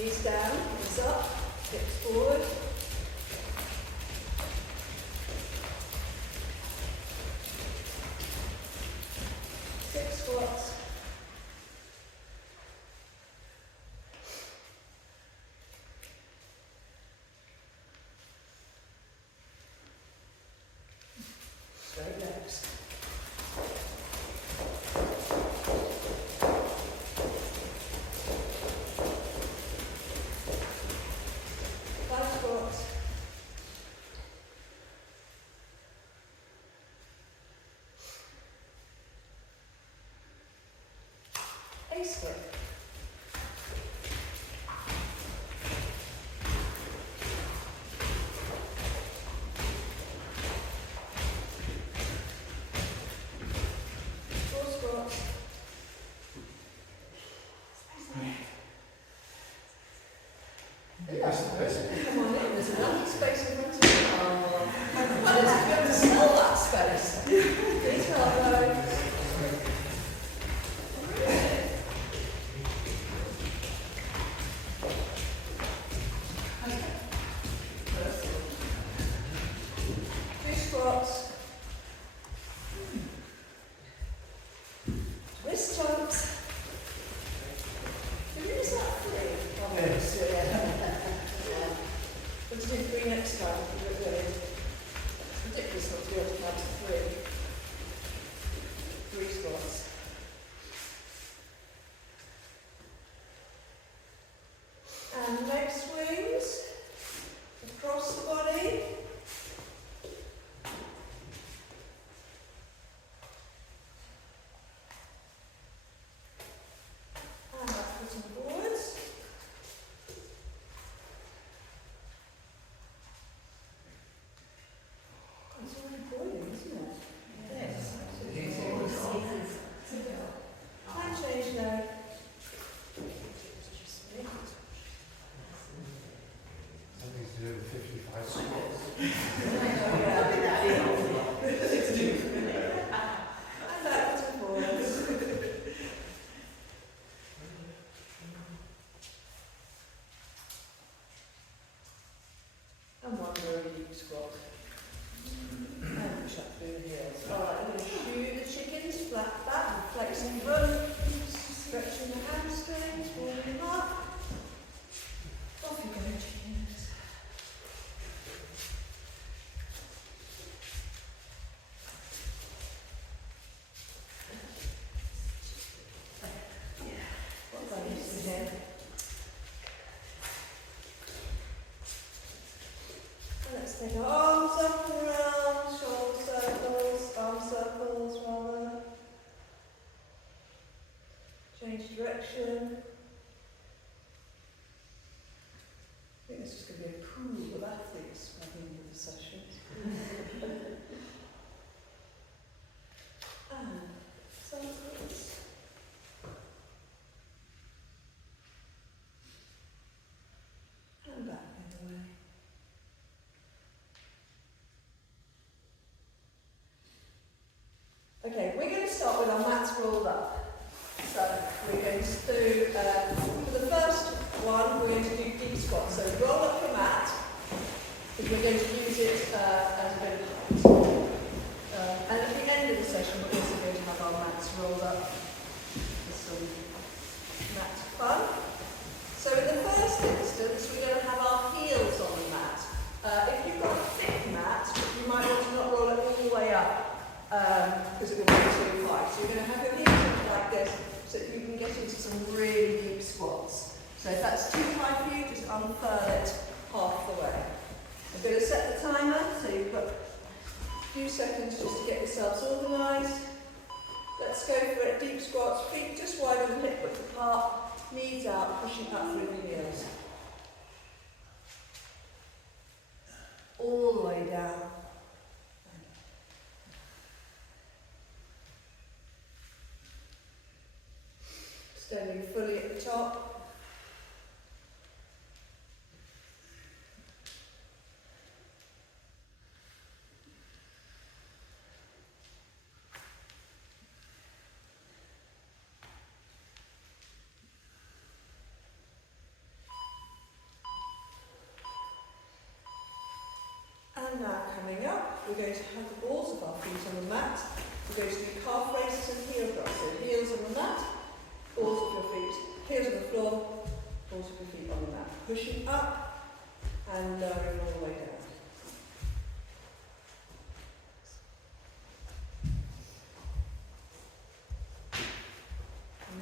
Knees down, knees up, hips forward. Six squats. Straight legs. Five squats. A split. Four squats. Come on in, there's enough space in front of you. Well, it's going to sell that space. These elbows. Two squats. Wrist jumps. Did we miss out three? Oh, no, so yeah. Let's do three next time. It's ridiculous not to be able to have three. Three squats. And leg swings across the body. And backwards and forwards. It's already boiling, isn't it? Yes. Hand change now. Something's to do with 55 squats. And backwards and forwards. And one very deep squat. And push up through the heels. Alright, I'm going to shoe the chickens flat back and flex in front. Stretching the hamstrings, warming them up. Off you go, chickens. What have I missed here? Let's take our arms up and around, shoulder circles, arm circles rather. Change direction. I think this is going to be a pool of athletes by the end of the session. And circles. And back the other way. Okay, we're going to start with our mats rolled up. So we're going to do, for the first one, we're going to do deep squats. So roll up your mat, because we're going to use it as a bit of height. And at the end of the session, we're also going to have our mats rolled up for some mat fun. So in the first instance, we're going to have our heels on the mat. If you've got a thick mat, you might want to not roll it all the way up. Because it will be too high. So you're going to have your heels like this so that you can get into some really deep squats. So if that's too high for you, just unfurl it half the way. I'm going to set the timer, so you've got a few seconds just to get yourselves organised. Let's go for it. Deep squats, feet just wide and hip width apart, knees out, pushing up through the heels. All the way down. Standing fully at the top. And now coming up, we're going to have the balls of our feet on the mat. We're going to do calf raises and heel drops. So heels on the mat, balls of your feet, heels on the floor, balls of your feet on the mat. Pushing up and lowering all the way down.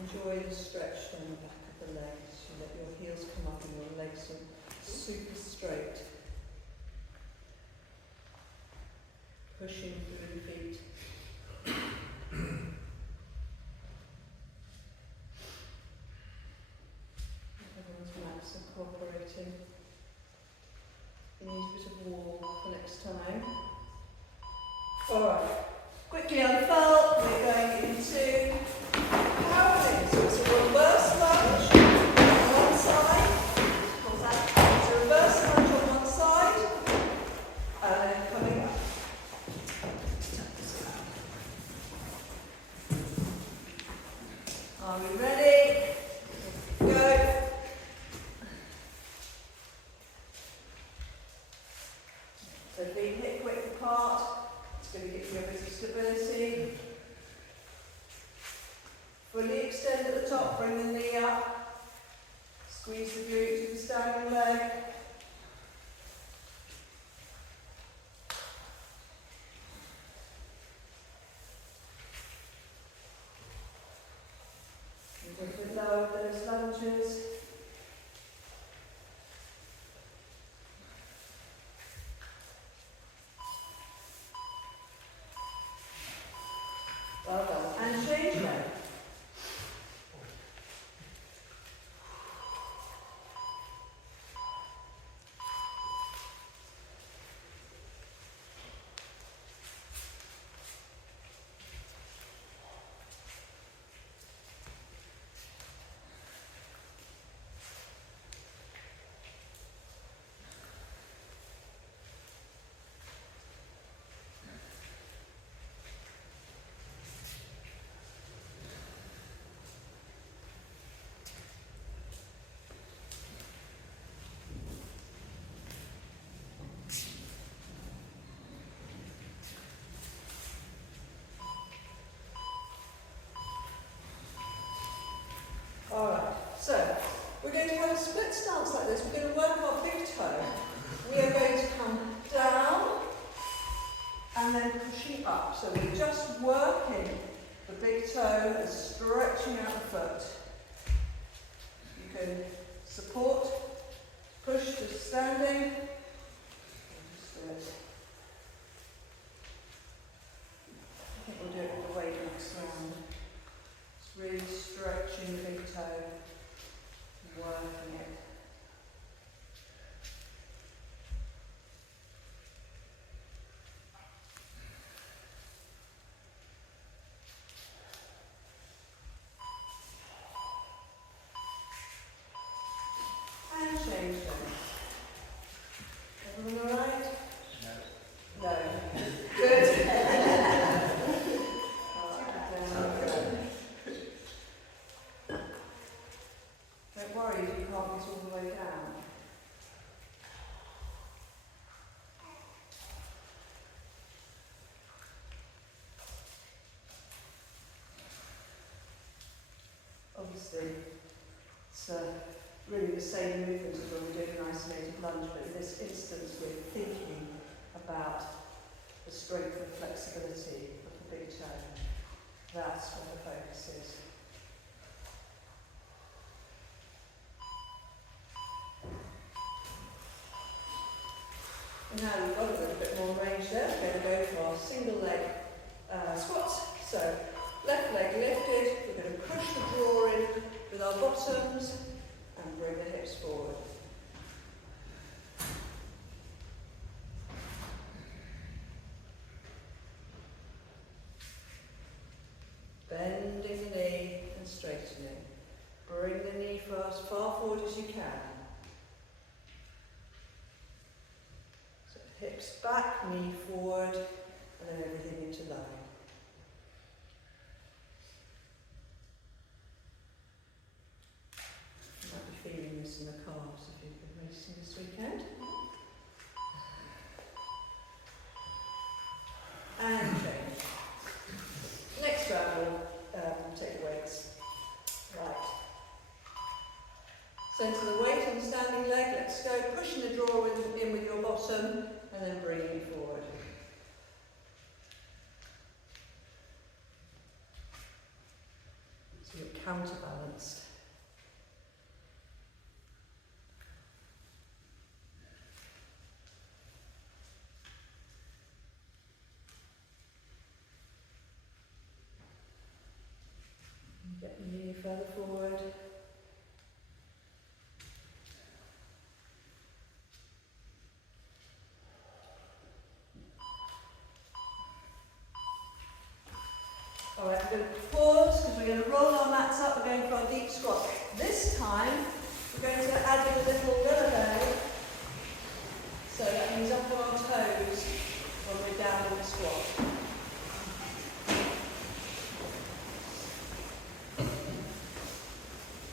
Enjoy the stretch down the back of the legs. You let your heels come up and your legs are super straight. Pushing through the feet. Everyone's mats are cooperating. You need a bit of wall for next time. Alright, quickly unfurl, we're going into powerlifting. So it's a reverse lunge on one side. What's that? It's a reverse lunge on one side. And then coming up. Are we ready? Go. So feet hip width apart. It's going to give you a bit of stability. Fully extend at the top, bring the knee up. Squeeze the glute to the standing leg. A little bit lower with those lunges. Well done. And change leg. Alright, so we're going to have a split stance like this. We're going to work our big toe. We are going to come down and then pushing up. So we're just working the big toe and stretching out the foot. You can support, push to standing. I think we'll do it all the way next round. Really stretching the big toe, working it. And change them. Everyone alright? No. No. Good. Don't worry if you can't get all the way down. Obviously, it's really the same movement as when we're doing an isolated lunge, but in this instance we're thinking about the strength and flexibility of the big toe. That's what the focus is. Now we've got a little bit more range there. We're going to go for our single leg squats. So left leg lifted, we're going to push the draw in with our bottoms and bring the hips forward. Bending the knee and straightening. Bring the knee as far forward as you can. Hips back, knee forward, and then everything into line. You might be feeling this in the calves if you've been racing this weekend. and then bringing it forward. So you're counterbalanced. Get the knee further forward. Alright, we're going to pause because we're going to roll our mats up. We're going for our deep squat. This time, we're going to add in a little relevé. So that means up on our toes when we're down in the squat.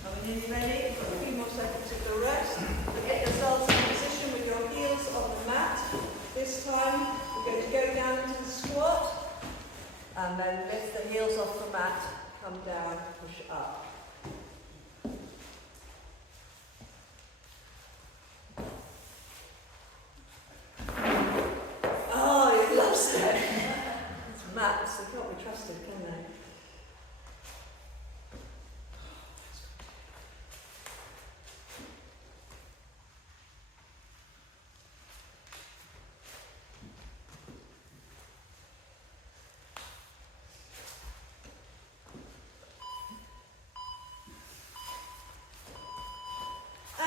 Are we nearly ready? We've got a few more seconds of the rest. So get yourselves in position with your heels on the mat. This time, we're going to go down into the squat. And then lift the heels off the mat, come down, push up. Oh, you lost it. It's mats, they can't be trusted, can they?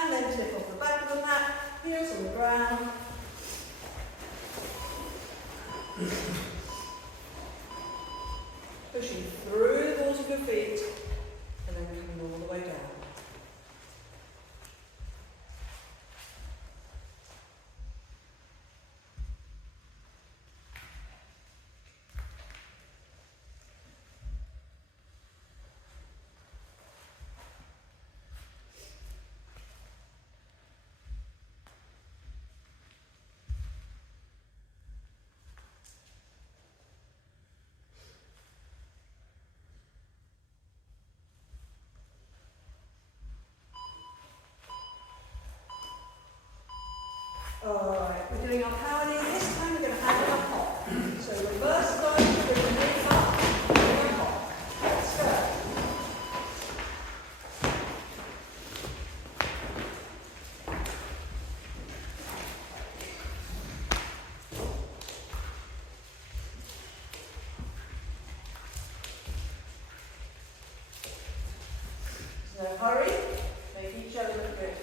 And then tip off the back of the mat, heels on the ground. Pushing through the balls of your feet, and then coming all the way down. Alright, we're doing our power knee. This time we're going to add in a hop. So reverse lunge, bring the knee up, bring a hop. Let's go. There's no hurry. Make each other look good.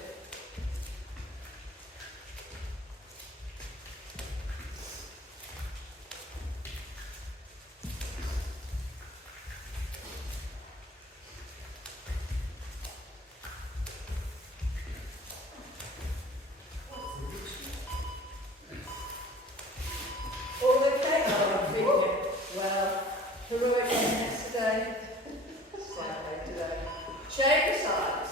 All okay? Oh, I'm feeling it. Well, heroic yesterday, Saturday today. Change sides.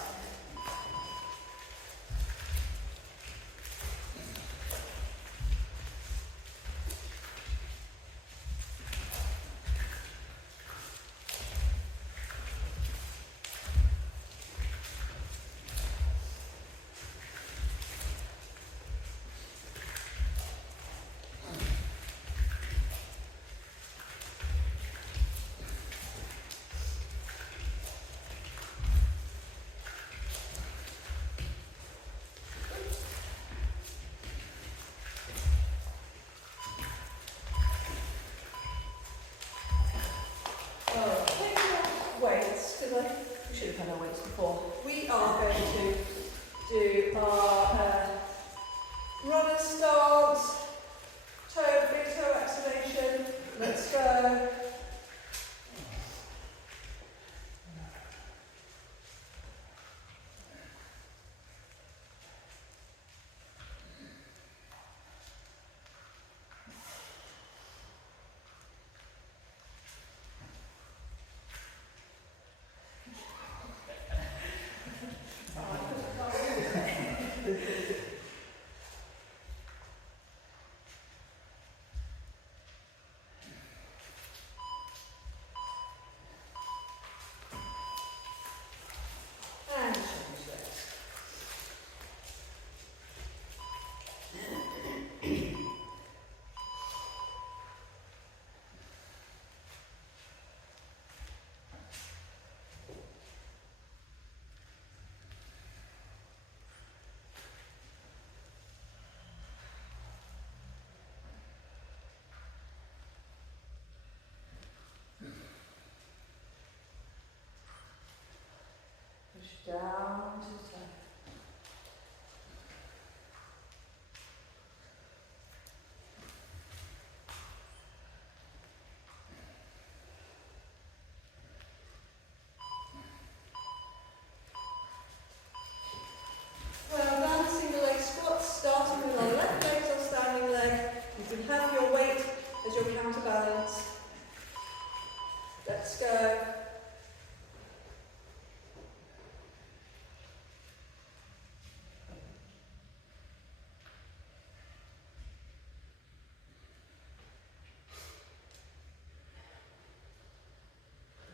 Take your weights, because we should have had our weights before. We are going to do our runner stance, big toe acceleration. Let's go.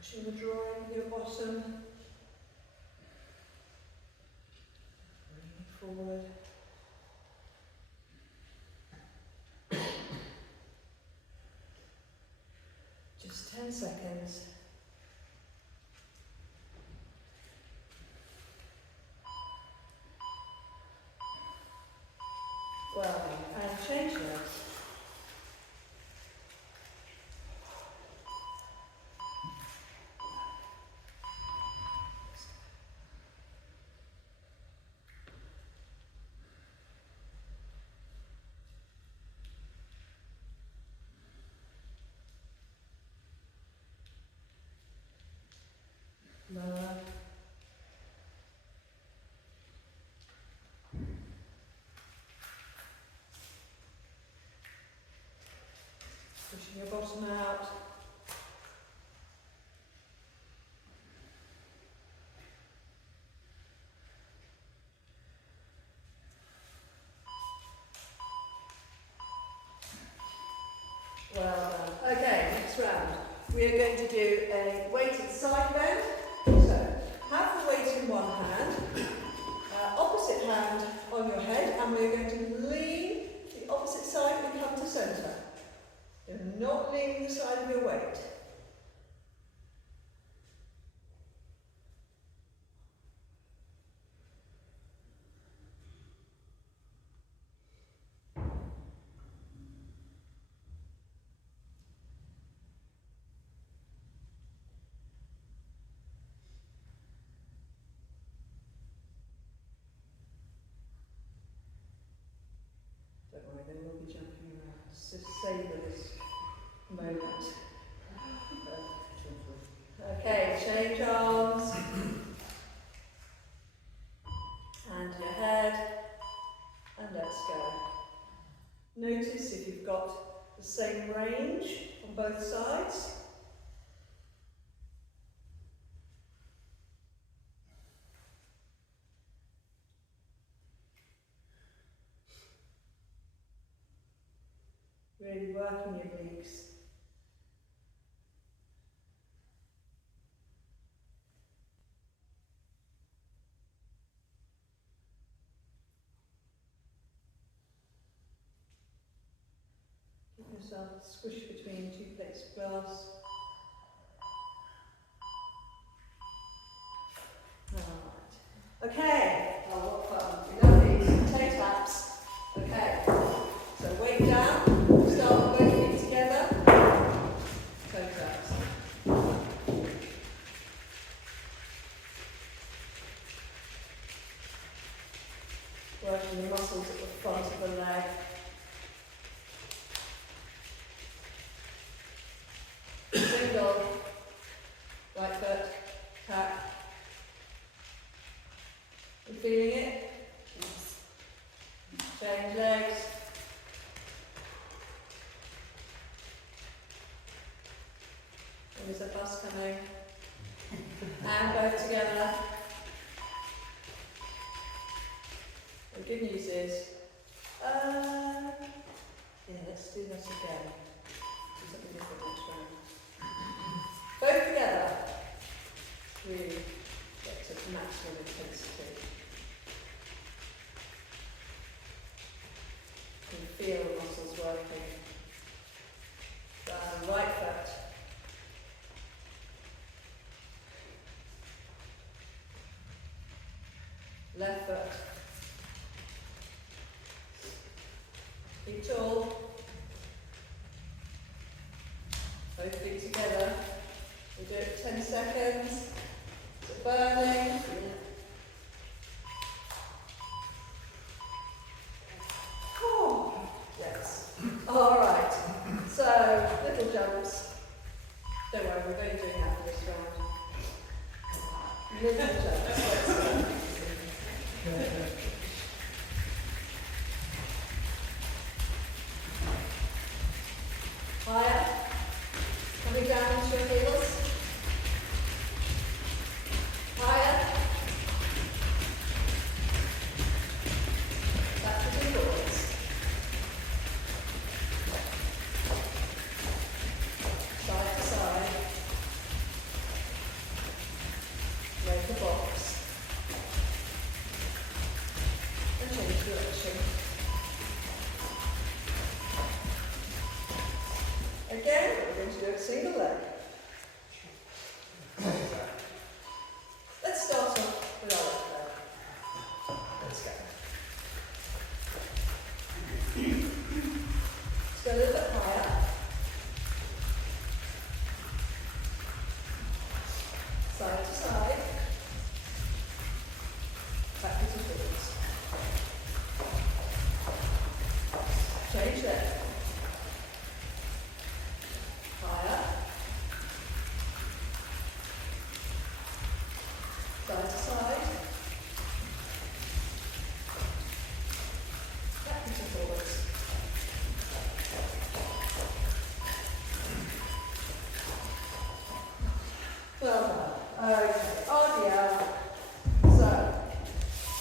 Pushing the drawing with your bottom. Bring it forward. Just 10 seconds. Well, and change legs. Lower. Pushing your bottom out. Well done. Okay, next round. We are going to do a weighted side bend. So, have the weight in one hand, opposite hand on your head, and we're going to lean the opposite side and come to centre. You're not leaning the side of your weight. Don't worry, they will be jumping around. Just savour this moment. Okay, change arms. Hand to your head. And let's go. Notice if you've got the same range on both sides. Really working your obliques. Give yourself a squish between two plates of glass. Alright. Okay. Oh, what fun. Lovely. Toe taps. Okay. So weight down. Start both feet together. Toe taps. Working the muscles at the front of the leg. Single. Right foot. Tap. You feeling it? Yes. Change legs. There's a bus coming. And both together. The good news is, yeah, let's do this again. Do something different next round. Both together. Really get to maximum intensity. You can feel the muscles working. Right foot. Left foot. Feet tall. Both feet together. We do it 10 seconds. Is it burning? Oh, yes. All right. So, little jumps. Don't worry, we're only doing that for this round. Little jumps. Let's go. Higher. Coming down into your heels. Higher. Backwards and forwards. Side to side. do it single leg. Let's start off with our left leg. Let's go. Let's go a little bit higher. Side to side. Backwards and forwards. Change leg. Higher. Side to side. Backwards and forwards. Well done. Okay, RDL. So,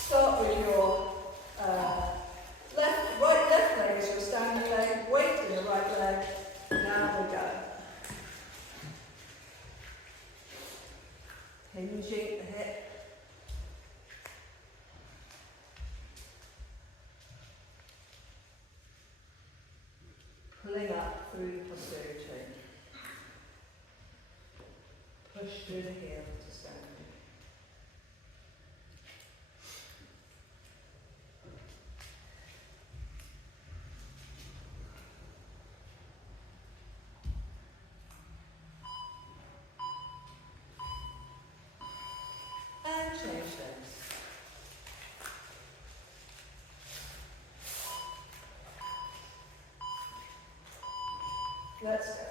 start with your right left leg as your standing leg, weight in the right leg. Now we go. Hinging the hip. Pulling up through the posterior chain. Push through the heel to standing. And change legs. Let's go.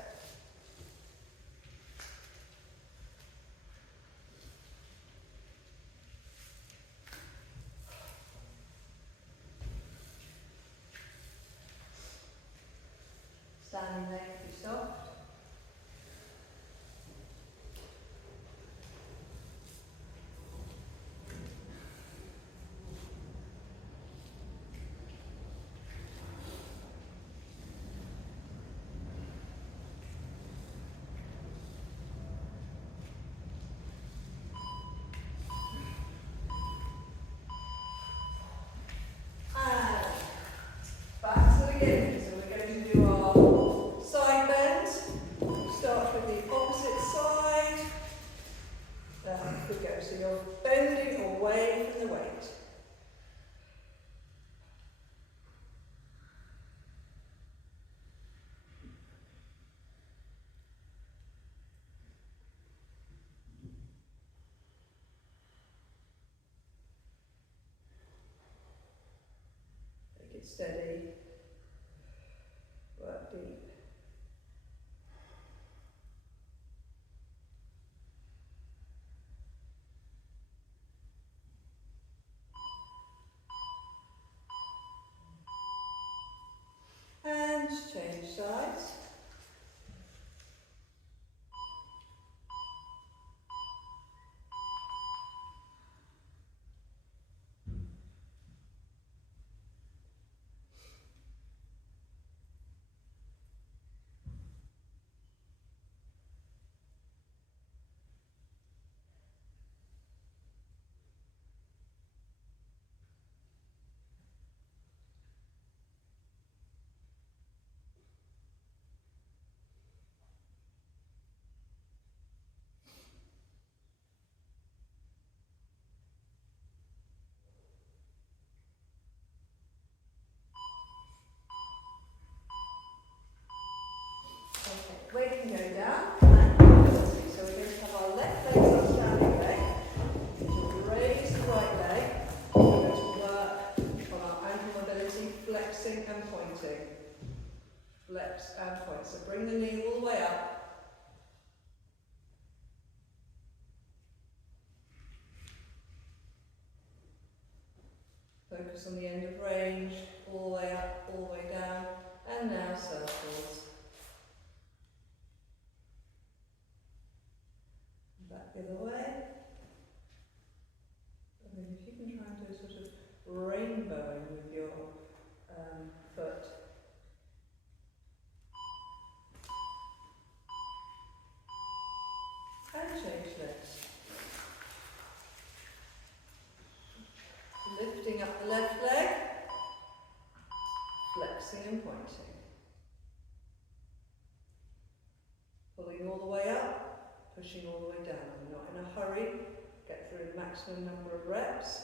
Standing leg if you soft. And back to the beginning. So we're going to do our side bend. Start with the opposite side. There we go. So you're bending away from the weight. Make it steady. Work deep. And change sides. Okay, weight can go down and mobility. So we're going to have our left leg as our standing leg. We'll raise the right leg. We're going to work on our ankle mobility, flexing and pointing. Flex and point. So bring the knee all the way up. Focus on the end of range, all the way up, all the way down, and now circles. Back the other way. And then if you can try and do sort of rainbowing with your foot. And change legs. Lifting up the left leg, flexing and pointing. Pulling all the way up, pushing all the way down. We're not in a hurry. Get through the maximum number of reps.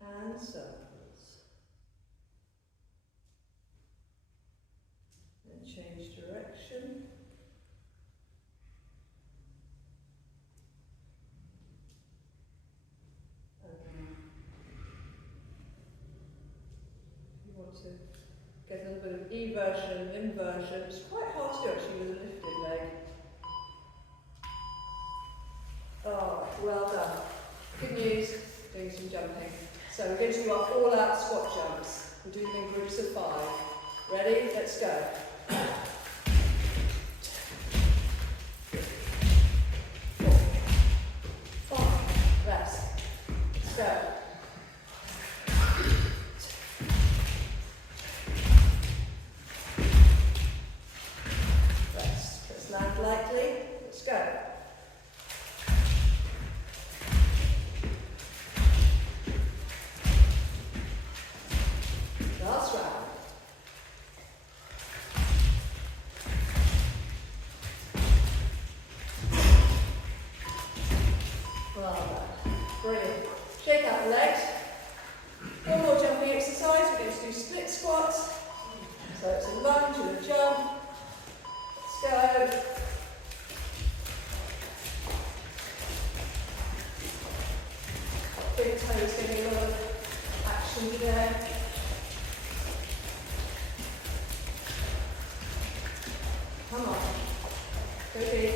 And circles. Then change direction. You want to get a little bit of eversion, inversion. It's quite hard to do actually with a lifted leg. Oh, well done. Good news, doing some jumping. So we're going to do our all-out squat jumps. We'll do them in groups of 5. Ready? Let's go. 4, 5, rest. Let's go. Rest. Let's land lightly. Let's go. Last round. Well done. Brilliant. Shake out the legs. One more jumping exercise. We're going to do split squats. So it's a lunge and a jump. Let's go. Big toes getting a lot of action there. Come on. Go big.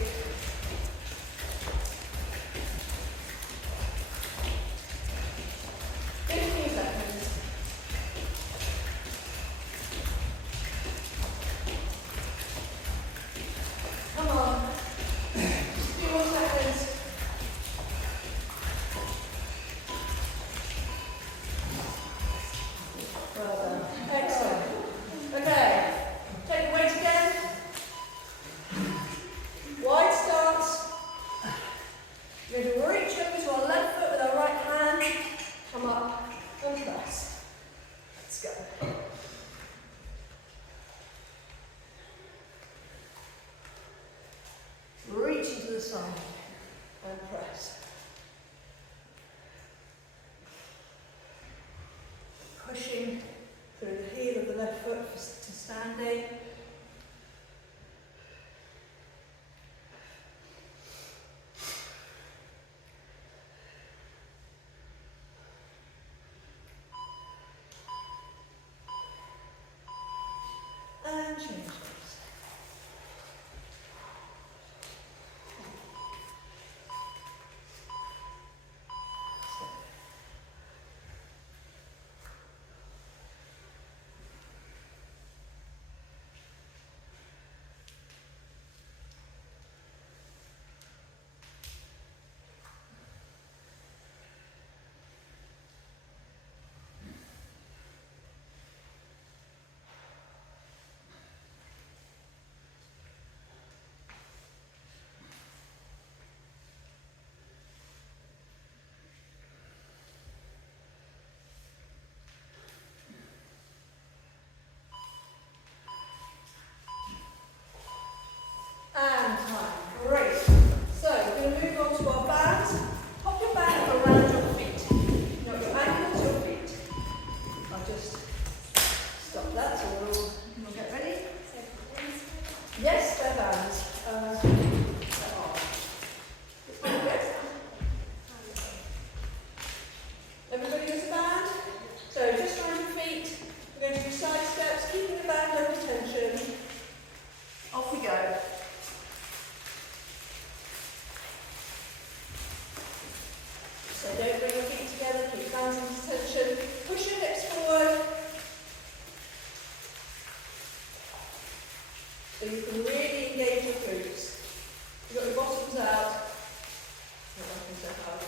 Side and press. Pushing through the heel of the left foot to standing. And change legs. And time. Great. So we're going to move on to our bands. Hop your band around your feet. Not your ankles, your feet. I'll just stop that so we'll get ready. Yes, they're bands. Everybody has a band? So just around your feet. We're going to do side steps, keeping the band under tension. Off we go. So don't bring your feet together, keep your hands into tension. Push your hips forward. So you can really engage your glutes. You've got your bottoms out. Not looking so hard.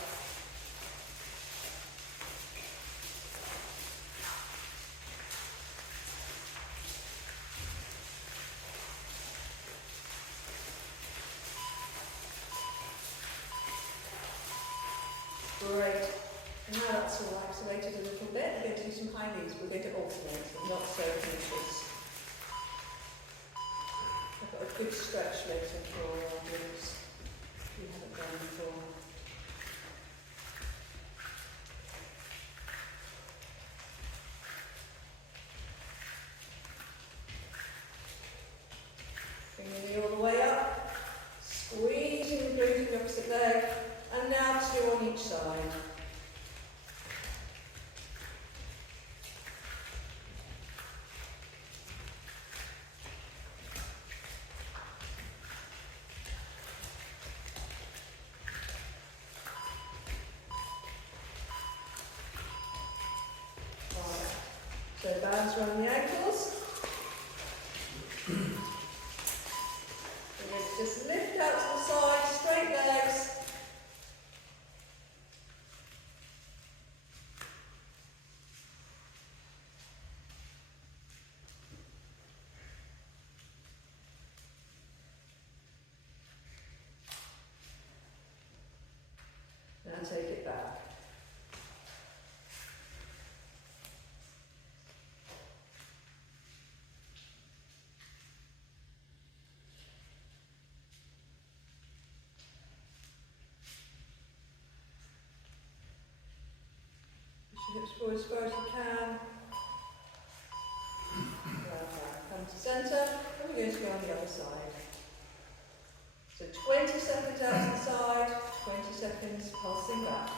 Great. Now that's all isolated a little bit. We're going to do some high knees. We're going to alternate, but not so pinches. good stretch later for our glutes. If you haven't done before. Bring the knee all the way up, squeezing the glute in the opposite leg, and now 2 on each side. So bands around the ankles. We're going to just lift out to the side, straight legs. Now take it back. Hips forward as far as you can. Come to centre, and we're going to go on the other side. So 20 seconds out to the side, 20 seconds pulsing back.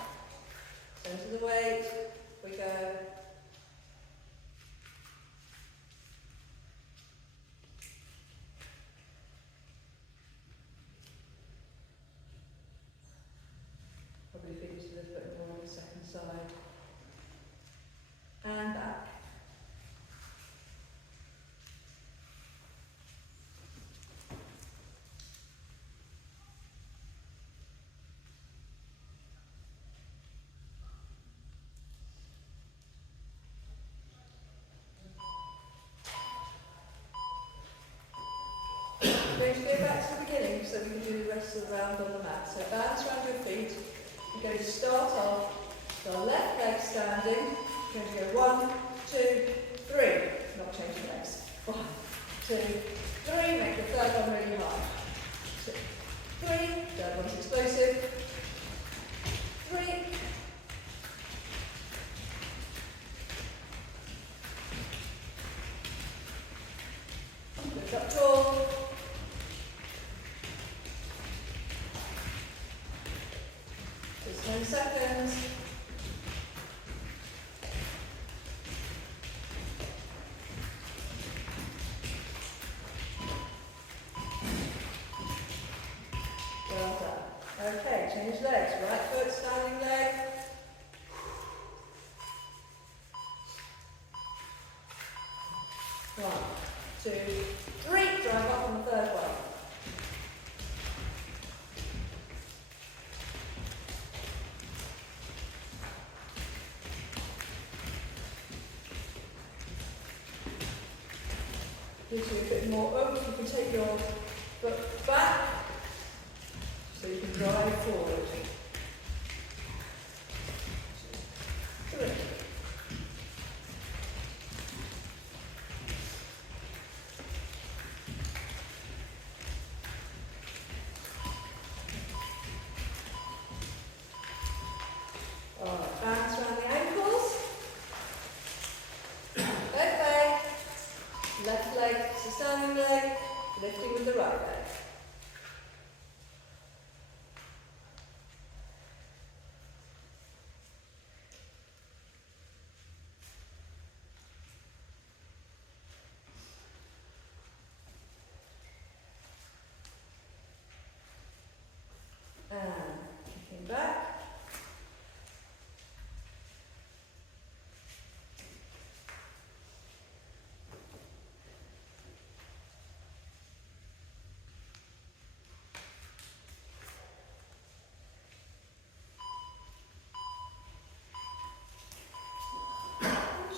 Centre the weight, we go. Probably feel just a little bit more on the second side. And back. We're going to go back to the beginning so we can do the rest of the round on the mat. So bounce around your feet. We're going to start off with our left leg standing. We're going to go 1, 2, 3. Not changing legs. 1, 2, 3. Make the third one really high. 2, 3. Third one's explosive. 3. Lift up tall. Just 10 seconds. Well done. Okay, change legs. Right foot, standing leg. One, two, three. Drive up on the third one. Gives you a bit more oomph. You can take your foot back so you can drive forward. 3. Alright, bounce around the ankles. Left leg to standing leg, lifting with the right leg. And kicking back.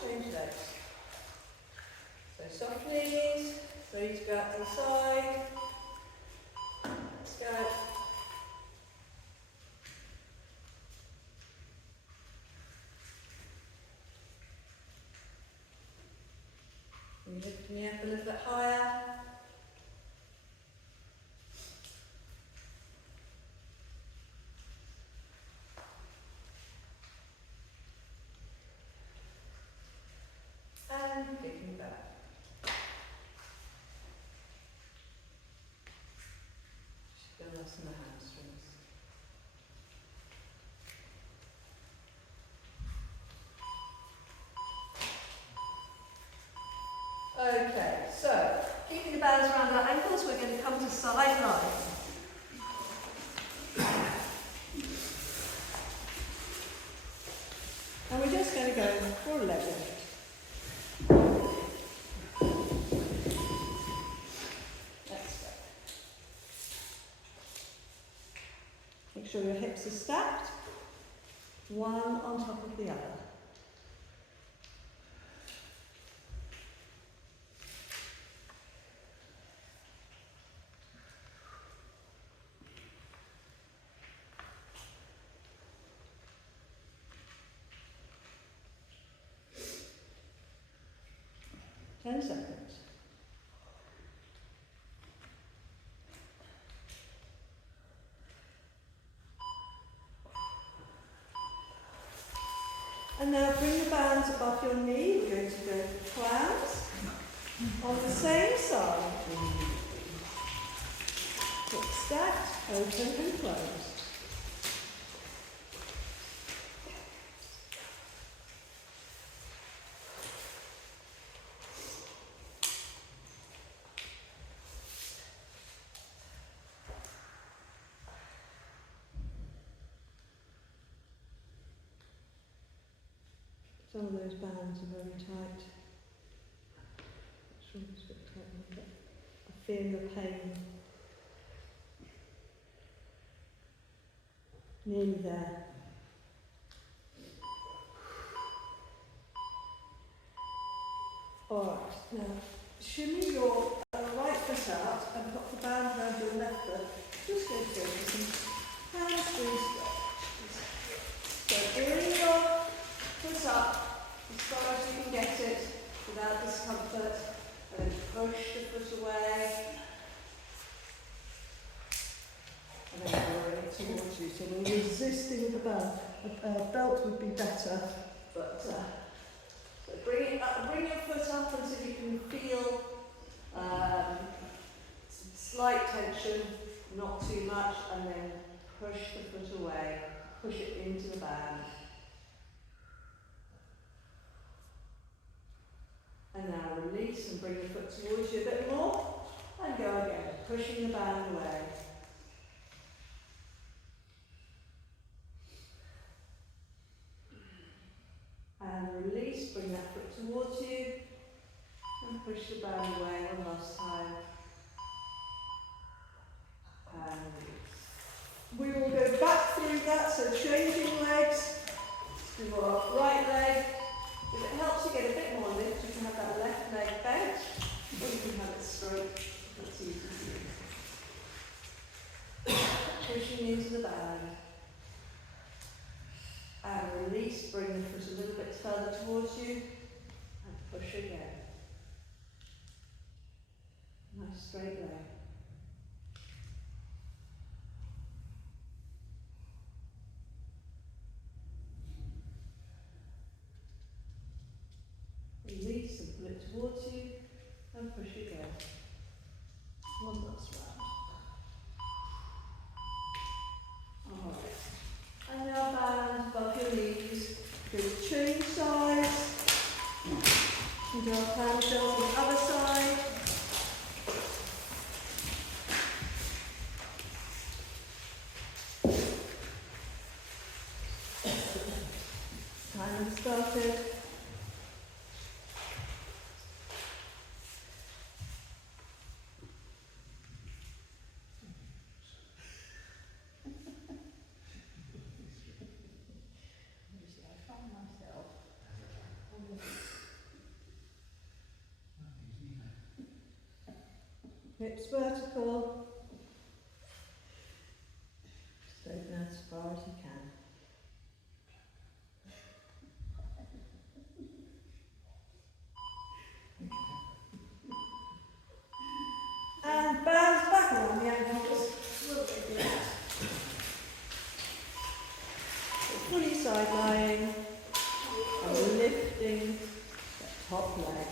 Change legs. So soft knees, ready to go out to the side. Let's go. And lift me up a little bit higher. back. Should go nice in the hamstrings. Okay, so keeping the bands around our ankles, we're going to come to side line. And we're just going to go for a leg lift. Let's go. Make sure your hips are stacked, one on top of the other. Ten seconds. And now bring the bands above your knee. We're going to go for clams on the same side. Foot stacked, open and closed. Some of those bands are very tight. It's almost a bit tight, but I feel the pain. Nearly there. Alright, now shimmy your right foot out and put the band around your left foot. Just go through some hamstring stretch. So bring your foot up as far as you can get it without discomfort, and then push the foot away, and then bring it towards you. So we're resisting the band. A belt would be better, but so bring it up, bring your foot up until you can feel slight tension, not too much, and then push the foot away, push it into the band. And now release and bring the foot towards you a bit more. And go again, pushing the band away. And release, bring that foot towards you. And push the band away one last time. And release. We will go back through that, so changing legs. Do our right leg. If it helps you get a bit more lift, you can have that left leg bent, or you can have it straight. That's easy to do. Pushing into the band. And release, bring the foot a little bit further towards you, and push again. Nice straight leg. Release and pull it towards you and push again. One last round. Alright. And now band above your knees. Do change sides. And do our clamshells on the other side. Time has started. Hips vertical. Straighten out as far as you can. And bands back around the ankles. So fully side lying and lifting the top leg.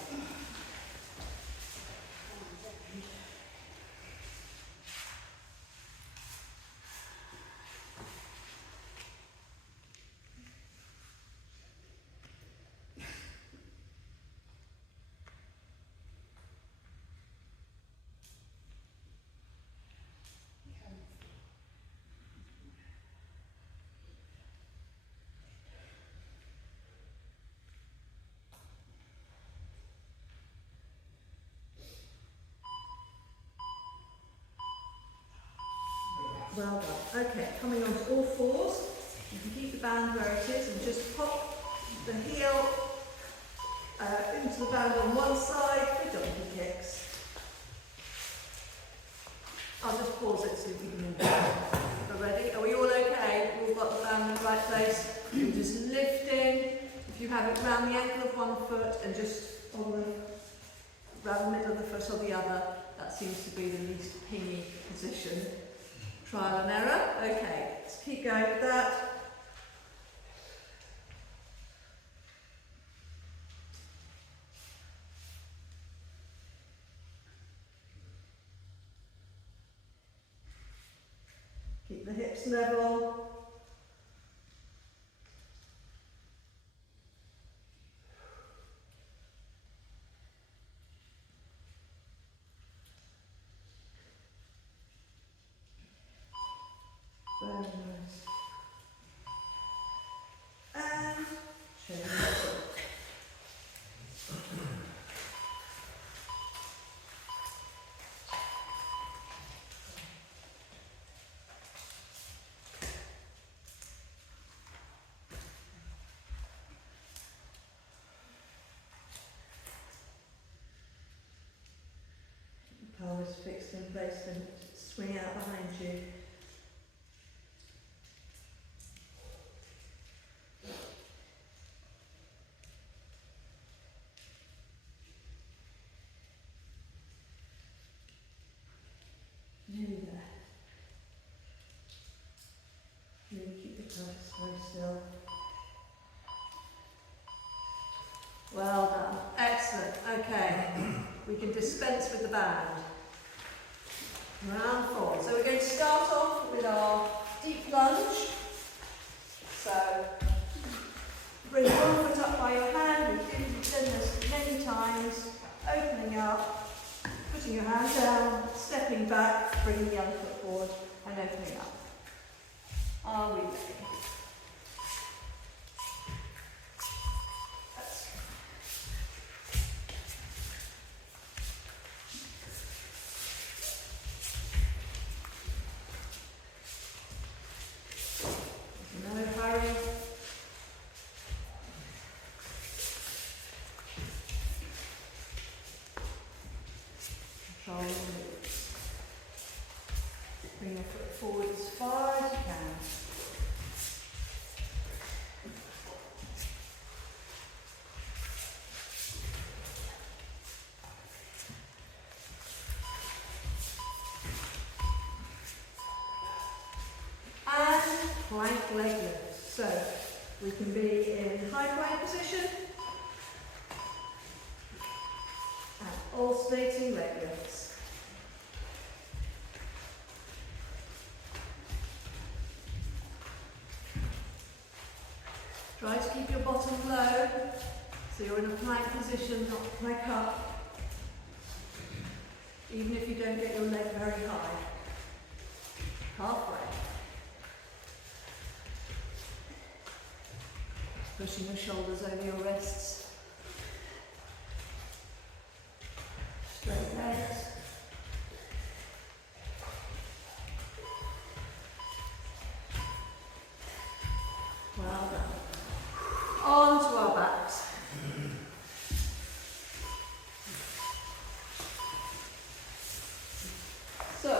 well done. Okay, coming on to all fours. You can keep the band where it is and just pop the heel into the band on one side for donkey kicks. I'll just pause it so you can move it. Are ready? Are we all okay? We've all got the band in the right place. You're just lifting. If you have it round the ankle of one foot and just on the round the middle of the foot or the other, that seems to be the least pingy position. Trial and error. Okay, let's keep going with that. Keep the hips level. Very nice. And change. Pelvis fixed in place and swing out behind you. Nearly there. Really keep the pelvis very still. Well done. Excellent. Okay. We can dispense with the band. Round four. So we're going to start off with our deep lunge. So bring one foot up by your hand. We've done this many times. Opening up, putting your hand down, stepping back, bringing the other foot forward and opening up. Are we ready? No hurry. Control the moves. Bring your foot forward as far as you can. And plank leg lifts. So we can be in high plank position and alternating leg lifts. Try to keep your bottom low so you're in a plank position, not plank up, even if you don't get your leg very high. Halfway. Pushing your shoulders over your wrists. Straight legs. Well done. On to our backs. So,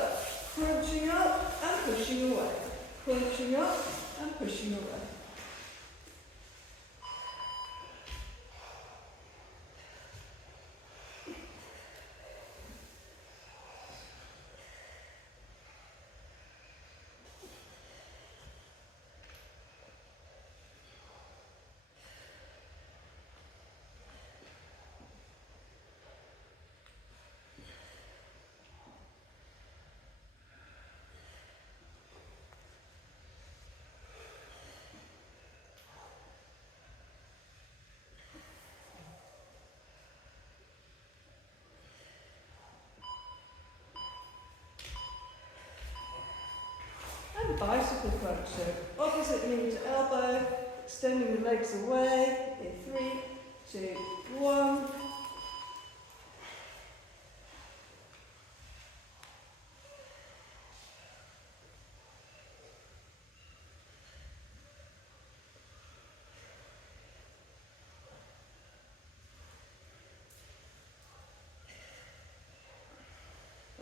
crunching up and pushing away. Crunching up and pushing away. Bicycle crunch, so opposite knee to elbow, extending the legs away in 3, 2, 1.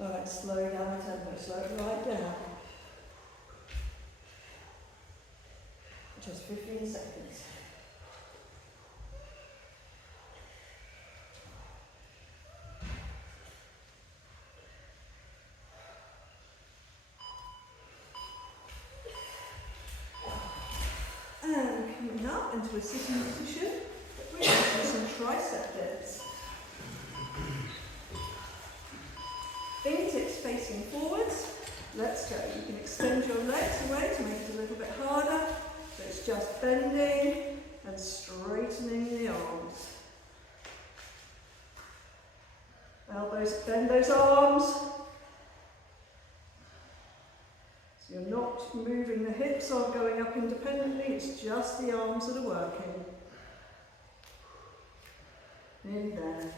Alright, slow down the tempo, slow it right down. Just 15 seconds. And coming up into a sitting position, we're going to do some tricep dips. Fingertips facing forwards. Let's go. You can extend your legs away to make it a little bit harder. So it's just bending and straightening the arms. Elbows, bend those arms. So you're not moving, the hips are going up independently, it's just the arms that are working. In there.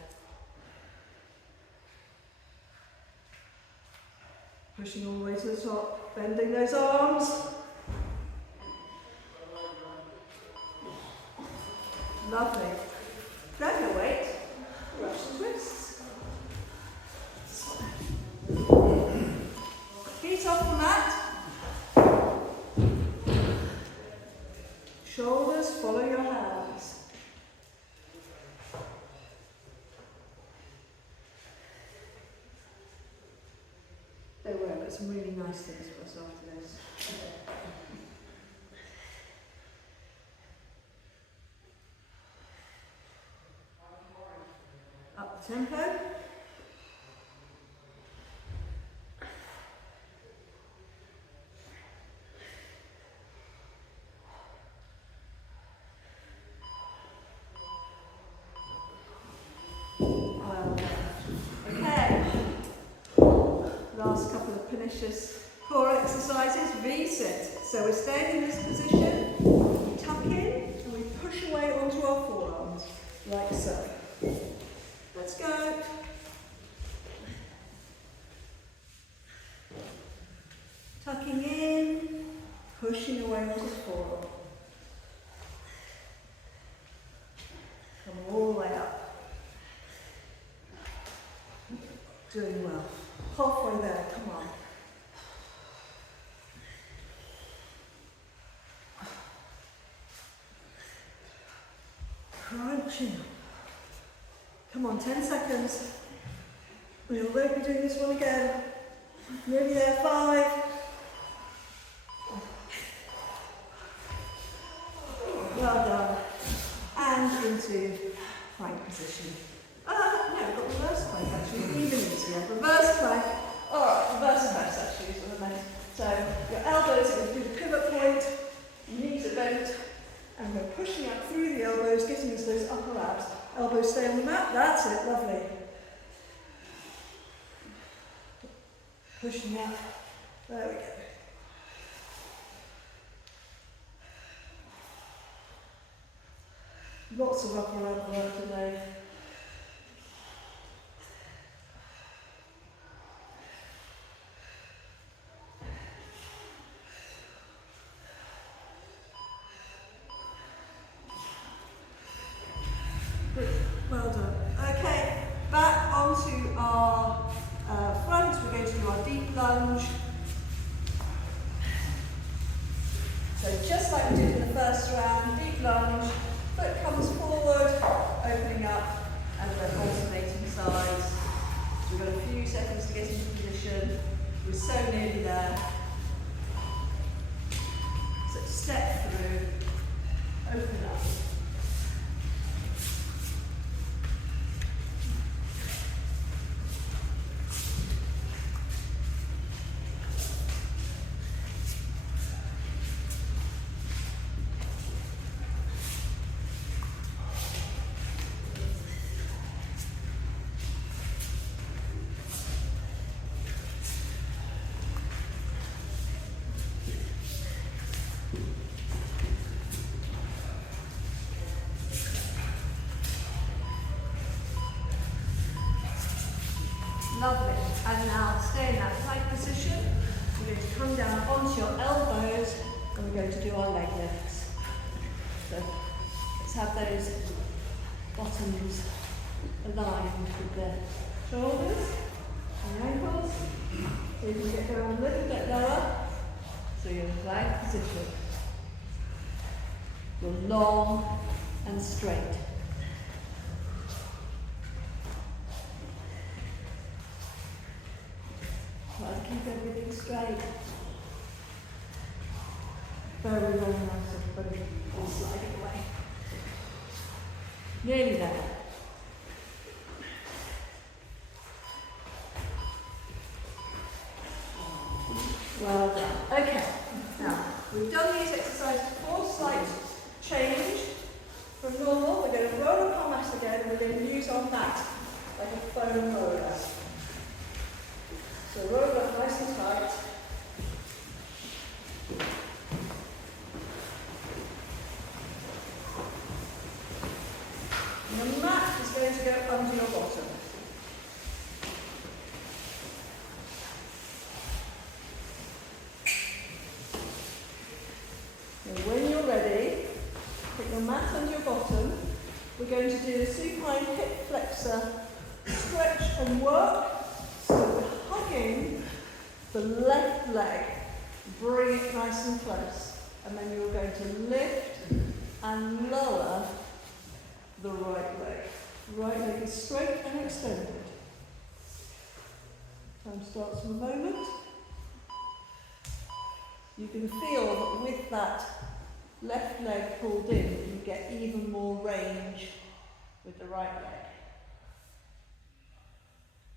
Pushing all the way to the top, bending those arms. Lovely. Grab your weight, Russian twists. Feet off the mat. Shoulders follow your hands. Don't worry, I've got some really nice things for us after this. Up the tempo. Well done. Okay. Last couple of pernicious core exercises. V-sit. So we're staying in this position, we tuck in and we push away onto our forearms, like so. Let's go. Tucking in, pushing away onto the forearm. Come all the way up. Doing well. Halfway there, come on. Crunching. Come on, 10 seconds. We'll be doing this one again. Nearly there, 5. Well done. And into plank position. No, we've got reverse plank actually, even easier. Reverse plank. Alright, reverse plank actually is what I meant. So your elbows are going to do the pivot point, knees are bent, and we're pushing up through the elbows, getting us those upper abs. Elbows stay on the mat, that's it, lovely. Pushing up, there we go. Lots of upper ab work today. Good, well done. Okay, back onto our front, we're going to do our deep lunge. So just like we did in the first round, deep lunge, foot comes forward, opening up, and we're alternating sides. So we've got a few seconds to get into position. We're so nearly there. So step through, open up. Lovely. And now stay in that plank position. We're going to come down onto your elbows and we're going to do our leg lifts. So let's have those bottoms aligned with the shoulders. the ankles. So you can get down a little bit lower. So you're in plank position. You're long and straight. Try to keep everything straight. Very, very nice, everybody. All sliding away. Nearly there. Well done. Okay. Now, we've done these exercises before. Slight change from normal. We're going to roll up our mat again and we're going to use our mat like a foam roller. So roll up nice and tight. And the mat is going to go under your bottom. And when you're ready, put your mat under your bottom. We're going to do the supine hip flexor stretch and work. So we're hugging the left leg, bring it nice and close. And then you're going to lift and lower the right leg. Right leg is straight and extended. Time starts in a moment. You can feel that with that left leg pulled in, you get even more range with the right leg.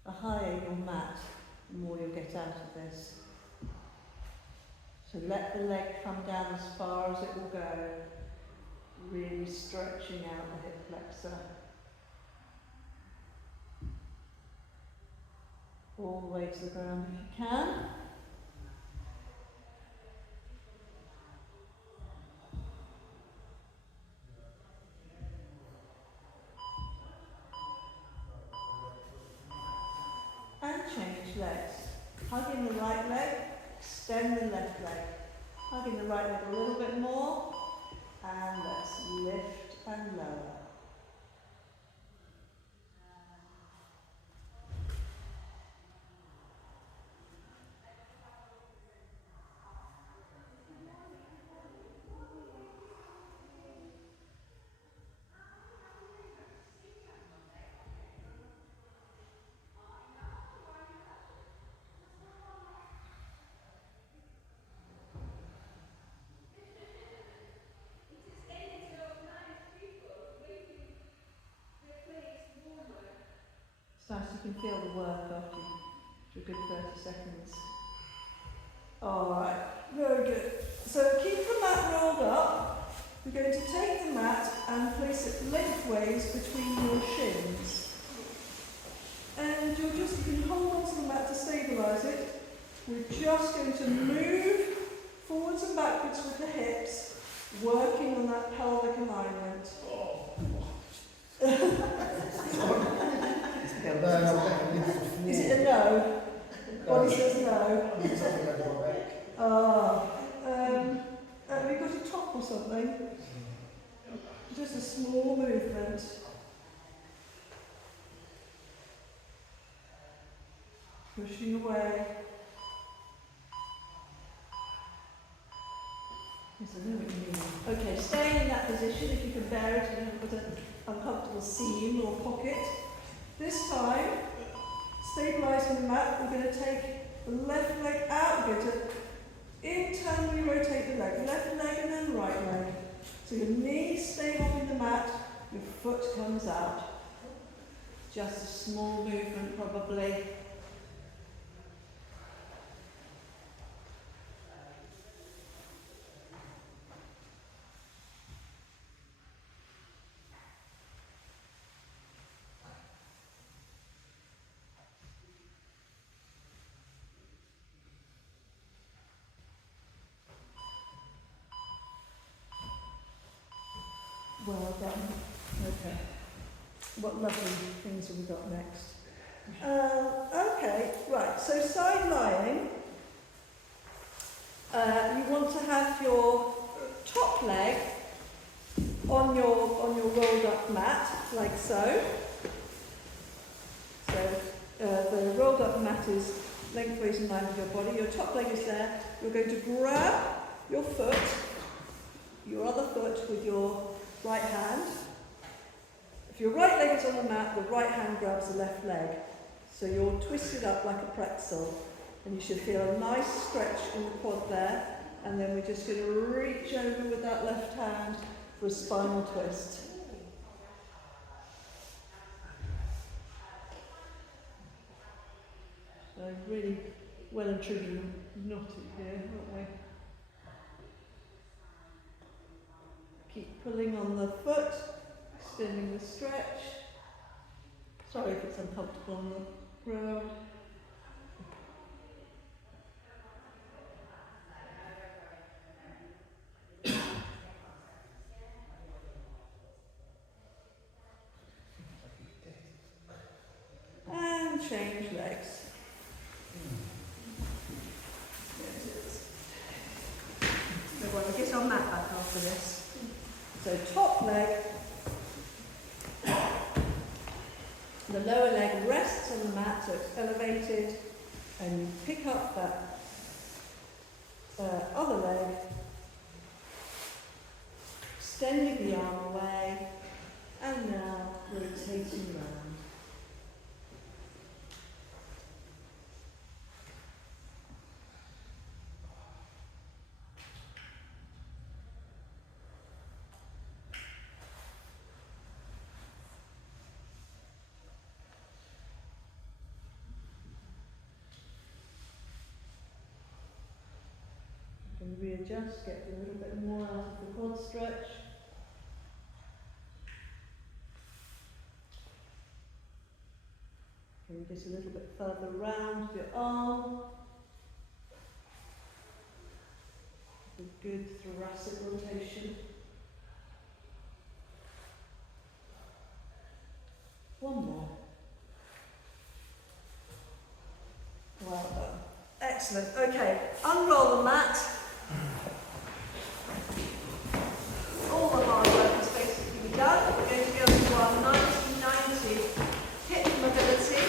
The higher your mat, the more you'll get out of this. So let the leg come down as far as it will go, really stretching out the hip flexor. All the way to the ground if you can. And change legs. Hugging the right leg, extend the left leg. Hugging the right leg a little bit more. And let's lift and lower. It's nice, you can feel the work after a good 30 seconds. Alright, very good. So keep the mat rolled up. We're going to take the mat and place it lengthways between your shins. And you can hold onto the mat to stabilise it. We're just going to move forwards and backwards with the hips, working on that pelvic alignment. Is it a no? Body says no. Have we got a top or something? Just a small movement. Pushing away. Yes, I know what you mean. Okay, staying in that position if you can bear it and you've got an uncomfortable seam or pocket. This time, stabilising the mat, we're going to take the left leg out. We're going to internally rotate the leg. Left leg and then right leg. So your knees stay on the mat, your foot comes out. Just a small movement probably. Well done. Okay. What lovely things have we got next? Okay, right. So side lying. You want to have your top leg on your rolled up mat, like so. So the the rolled up mat is lengthways in line with your body. Your top leg is there. You're going to grab your foot, your other foot with your right hand. If your right leg is on the mat, the right hand grabs the left leg. So you're twisted up like a pretzel, and you should feel a nice stretch in the quad there. And then we're just going to reach over with that left hand for a spinal twist. So really well and truly knotted here, aren't we? Keep pulling on the foot, extending the stretch. Sorry if it's uncomfortable on the ground. And change legs. We're going to get our mat back after this. So top leg, the lower leg rests on the mat, so it's elevated, and you pick up that other leg, extending the arm away, and now rotating around. And readjust, get a little bit more out of the quad stretch. And just a little bit further round your arm. A good thoracic rotation. One more. Well done. Excellent. Okay, unroll the mat. All the hard work is basically done. We're going to go into our 90-90 hip mobility.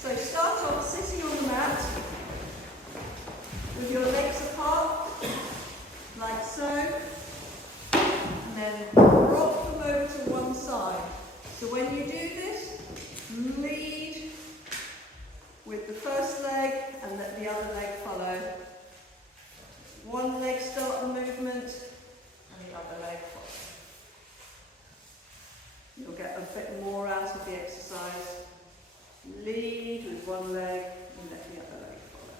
So start off sitting on the mat with your legs apart, like so, and then rock them over to one side. So when you do this, lead with the first leg and let the other leg follow. One leg start the movement and the other leg follow. You'll get a bit more out of the exercise. Lead with one leg and let the other leg follow.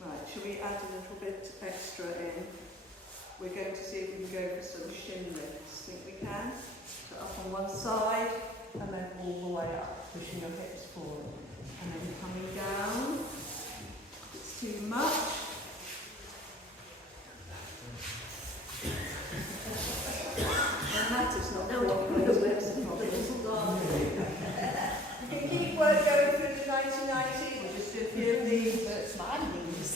Right, shall we add a little bit extra in? We're going to see if we can go for some shin lifts. Think we can? So up on one side and then all the way up, pushing your hips forward. And then coming down. If it's too much. The mat is not working, the legs are not. You can keep work going through the 90-90. We'll just do a few of these. It's my knees.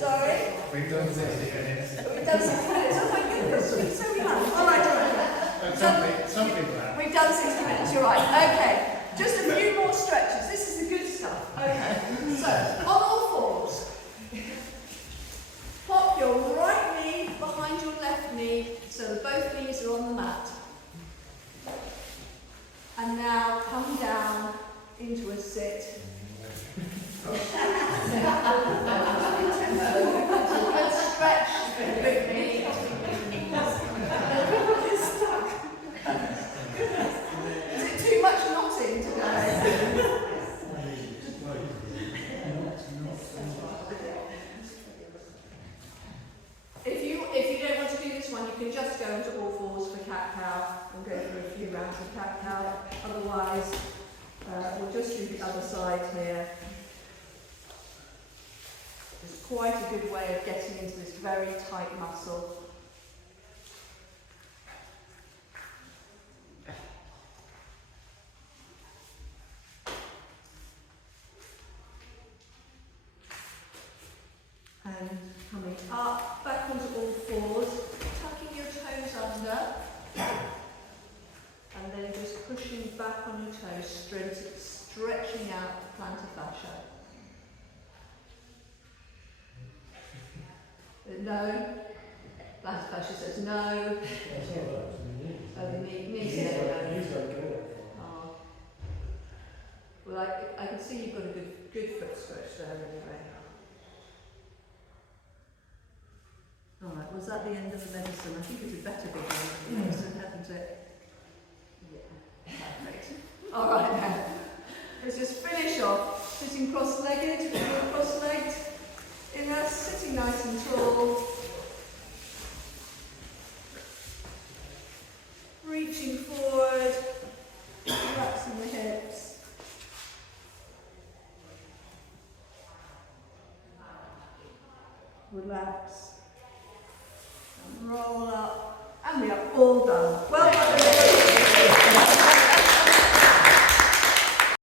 Sorry? We've done 60 minutes. We've done 6 minutes. Oh my goodness. So we have. All right, all right. Some people have. We've done 60 minutes, you're right. Okay. Just a few more stretches. This is the good stuff. Okay. So, on all fours. Pop your right knee behind your left knee so that both knees are on the mat. And now come down into a sit. And stretch the big knee. Is it too much knotting today? If you don't want to do this one, you can just go into all fours for cat-cow and go through a few rounds of cat-cow. Otherwise, we'll just do the other side here. It's quite a good way of getting into this very tight muscle. And coming up, back onto all fours, tucking your toes under. And then just pushing back on your toes, stretching out the plantar fascia. No. Plantar fascia says no. Oh, the knee says no. Oh. Well, I can see you've got a good foot stretch there anyway. Alright, was that the end of the medicine? I think it's better be the end of the medicine, hasn't it? Yeah, perfect. Alright then, let's just finish off. Sitting cross-legged, cross-legged, inner, sitting nice and tall. Reaching forward, relaxing the hips. Relax. And roll up. And we are all done. Well